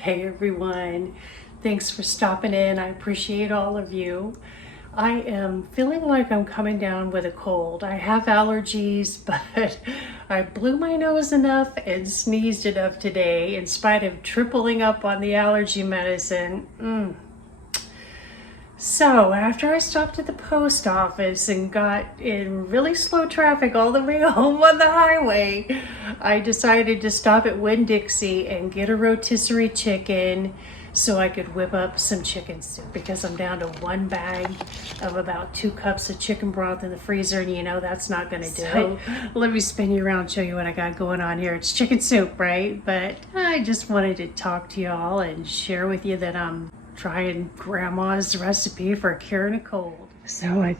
Hey everyone, thanks for stopping in. I appreciate all of you. I am feeling like I'm coming down with a cold. I have allergies, but I blew my nose enough and sneezed enough today in spite of tripling up on the allergy medicine. So after I stopped at the post office and got in really slow traffic all the way home on the highway, I decided to stop at Winn-Dixie and get a rotisserie chicken so I could whip up some chicken soup because I'm down to one bag of about 2 cups of chicken broth in the freezer, and you know that's not gonna do it. Let me spin you around and show you what I got going on here. It's chicken soup, right? But I just wanted to talk to y'all and share with you that I'm trying grandma's recipe for curing a cold. So I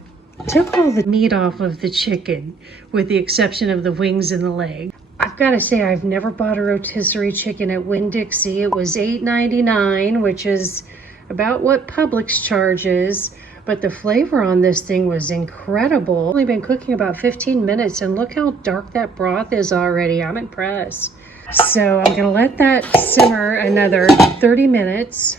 took all the meat off of the chicken with the exception of the wings and the leg. I've got to say I've never bought a rotisserie chicken at Winn-Dixie. It was $8.99, which is about what Publix charges, but the flavor on this thing was incredible. I've only been cooking about 15 minutes and look how dark that broth is already. I'm impressed. So I'm gonna let that simmer another 30 minutes.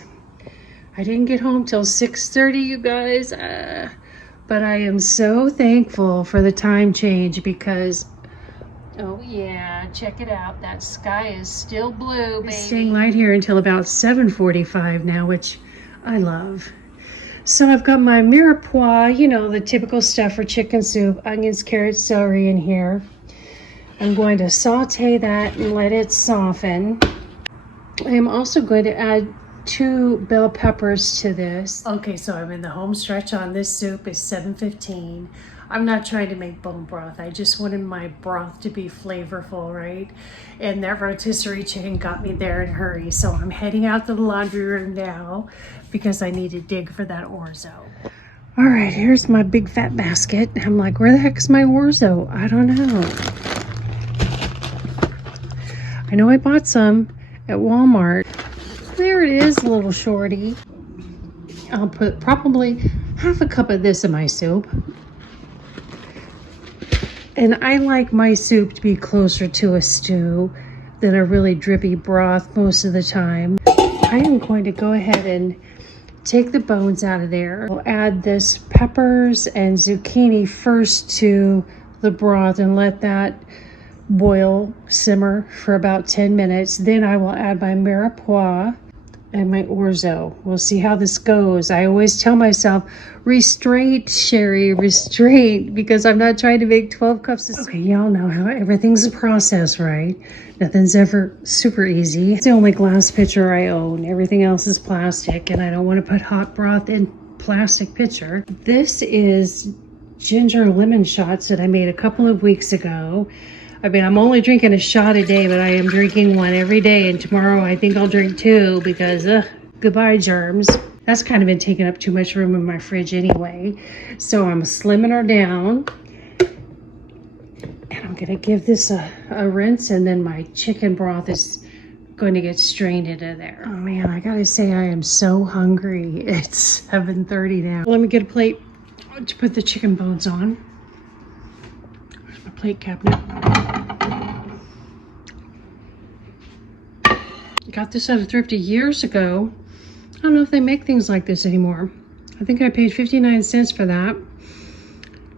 I didn't get home till 6:30, you guys, but I am so thankful for the time change because, oh yeah, check it out. That sky is still blue, baby. It's staying light here until about 7:45 now, which I love. So I've got my mirepoix, you know, the typical stuff for chicken soup, onions, carrots, celery in here. I'm going to saute that and let it soften. I am also going to add 2 bell peppers to this. Okay, so I'm in the home stretch on this soup. Is 7:15. I'm not trying to make bone broth. I just wanted my broth to be flavorful, right? And that rotisserie chicken got me there in a hurry. So I'm heading out to the laundry room now because I need to dig for that orzo. All right, here's my big fat basket. I'm like, where the heck is my orzo? I don't know. I know I bought some at Walmart. There it is, little shorty. I'll put probably half a cup of this in my soup. And I like my soup to be closer to a stew than a really drippy broth most of the time. I am going to go ahead and take the bones out of there. I'll add this peppers and zucchini first to the broth and let that boil, simmer for about 10 minutes. Then I will add my mirepoix and my orzo. We'll see how this goes. I always tell myself, restraint, Sherry, restraint, because I'm not trying to make 12 cups of soup. Okay, y'all know how everything's a process, right? Nothing's ever super easy. It's the only glass pitcher I own. Everything else is plastic, and I don't want to put hot broth in plastic pitcher. This is ginger lemon shots that I made a couple of weeks ago. I mean, I'm only drinking a shot a day, but I am drinking one every day. And tomorrow I think I'll drink 2 because, goodbye germs. That's kind of been taking up too much room in my fridge anyway. So I'm slimming her down. And I'm going to give this a rinse. And then my chicken broth is going to get strained into there. Oh man, I got to say I am so hungry. It's 7:30 now. Let me get a plate to put the chicken bones on. Where's my plate cabinet? Got this at a Thrifty years ago. I don't know if they make things like this anymore. I think I paid 59 cents for that.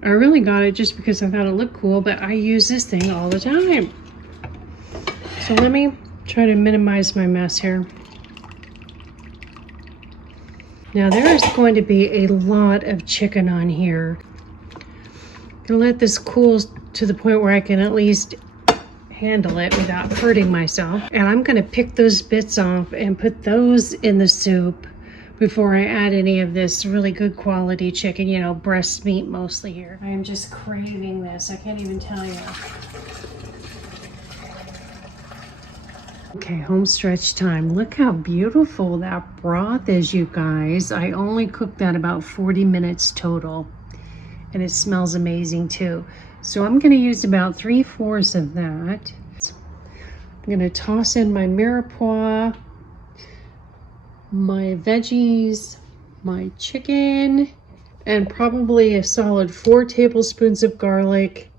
I really got it just because I thought it looked cool, but I use this thing all the time. So let me try to minimize my mess here. Now there is going to be a lot of chicken on here. I'm gonna let this cool to the point where I can at least handle it without hurting myself. And I'm gonna pick those bits off and put those in the soup before I add any of this really good quality chicken, you know, breast meat mostly here. I am just craving this, I can't even tell you. Okay, home stretch time. Look how beautiful that broth is, you guys. I only cooked that about 40 minutes total, and it smells amazing too. So I'm going to use about 3/4 of that. I'm going to toss in my mirepoix, my veggies, my chicken, and probably a solid 4 tablespoons of garlic,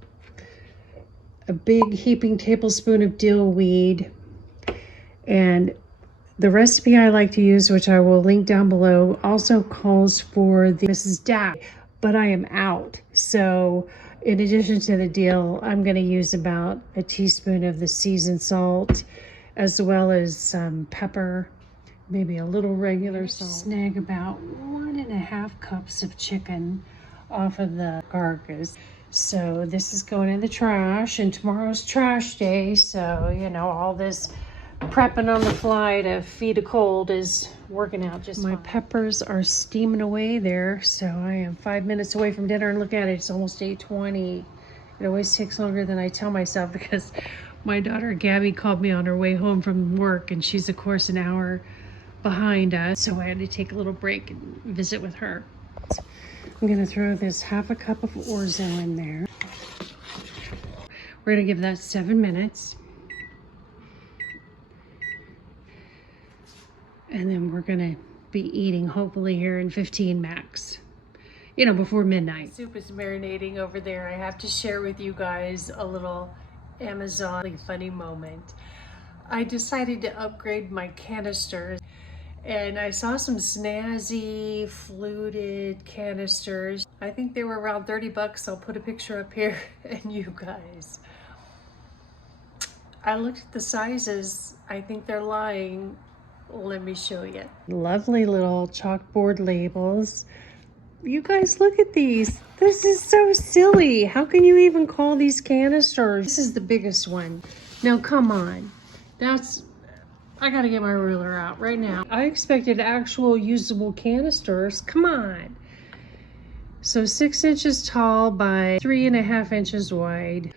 a big heaping tablespoon of dill weed, and The recipe I like to use, which I will link down below, also calls for the Mrs. Dak, but I am out. So in addition to the dill, I'm going to use about a teaspoon of the seasoned salt, as well as some pepper, maybe a little regular salt. Snag about 1.5 cups of chicken off of the carcass. So this is going in the trash, and tomorrow's trash day. So, you know, all this prepping on the fly to feed a cold is working out just fine. My peppers are steaming away there. So I am 5 minutes away from dinner, and look at it, it's almost 8:20. It always takes longer than I tell myself because my daughter Gabby called me on her way home from work, and she's of course an hour behind us. So I had to take a little break and visit with her. I'm gonna throw this 1/2 cup of orzo in there. We're gonna give that 7 minutes. And then we're gonna be eating hopefully here in 15 max. You know, before midnight. Soup is marinating over there. I have to share with you guys a little Amazon funny moment. I decided to upgrade my canisters, and I saw some snazzy fluted canisters. I think they were around 30 bucks. I'll put a picture up here and you guys. I looked at the sizes. I think they're lying. Let me show you. Lovely little chalkboard labels. You guys, look at these. This is so silly. How can you even call these canisters? This is the biggest one. Now, come on. I gotta get my ruler out right now. I expected actual usable canisters. Come on. So 6 inches tall by 3.5 inches wide.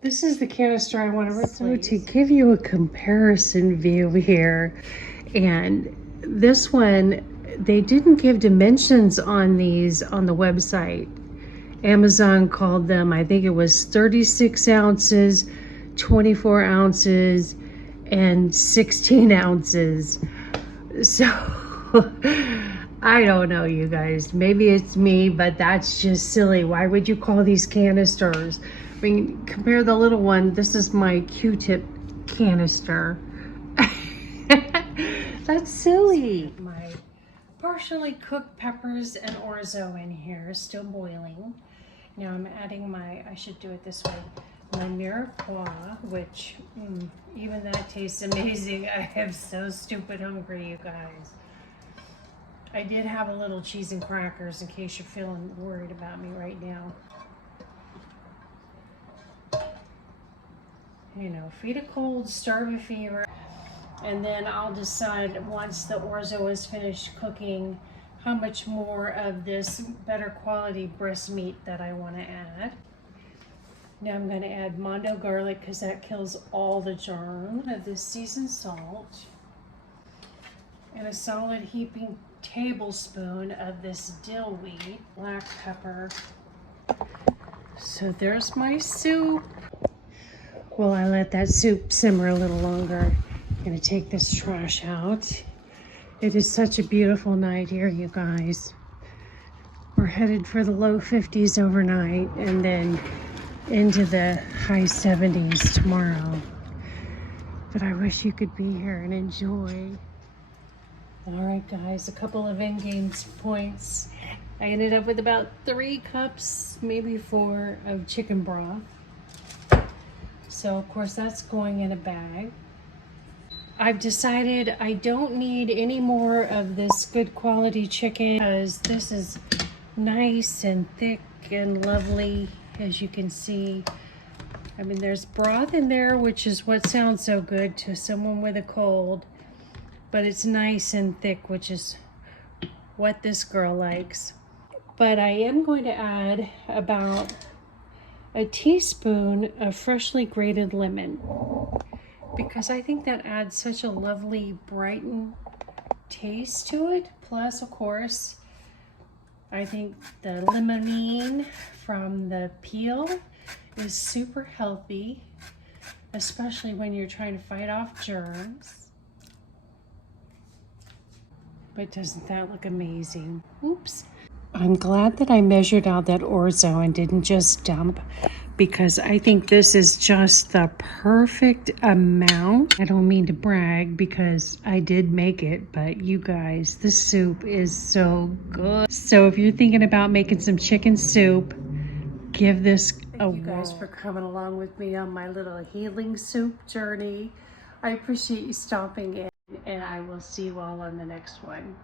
This is the canister I want to replace. So to give you a comparison view here, and this one, they didn't give dimensions on these on the website. Amazon called them, I think it was 36 ounces, 24 ounces, and 16 ounces. So I don't know, you guys. Maybe it's me, but that's just silly. Why would you call these canisters? I mean, compare the little one. This is my Q-tip canister. That's silly. My partially cooked peppers and orzo in here, still boiling. Now I'm adding I should do it this way, my mirepoix, which even that tastes amazing. I am so stupid hungry, you guys. I did have a little cheese and crackers in case you're feeling worried about me right now. You know, feed a cold, starve a fever. And then I'll decide once the orzo is finished cooking how much more of this better quality breast meat that I want to add. Now I'm going to add Mondo garlic because that kills all the germ of this seasoned salt. And a solid heaping tablespoon of this dill weed, black pepper. So there's my soup. Well, I let that soup simmer a little longer. I'm gonna take this trash out. It is such a beautiful night here, you guys. We're headed for the low 50s overnight and then into the high 70s tomorrow. But I wish you could be here and enjoy. All right, guys, a couple of in-game points. I ended up with about 3 cups, maybe 4 of chicken broth. So, of course, that's going in a bag. I've decided I don't need any more of this good quality chicken because this is nice and thick and lovely, as you can see. I mean, there's broth in there, which is what sounds so good to someone with a cold, but it's nice and thick, which is what this girl likes. But I am going to add about a teaspoon of freshly grated lemon, because I think that adds such a lovely brightened taste to it. Plus, of course, I think the limonene from the peel is super healthy, especially when you're trying to fight off germs. But doesn't that look amazing? Oops. I'm glad that I measured out that orzo and didn't just dump because I think this is just the perfect amount. I don't mean to brag because I did make it, but you guys, the soup is so good. So if you're thinking about making some chicken soup, give this a whirl. Thank you guys for coming along with me on my little healing soup journey. I appreciate you stopping in, and I will see you all on the next one.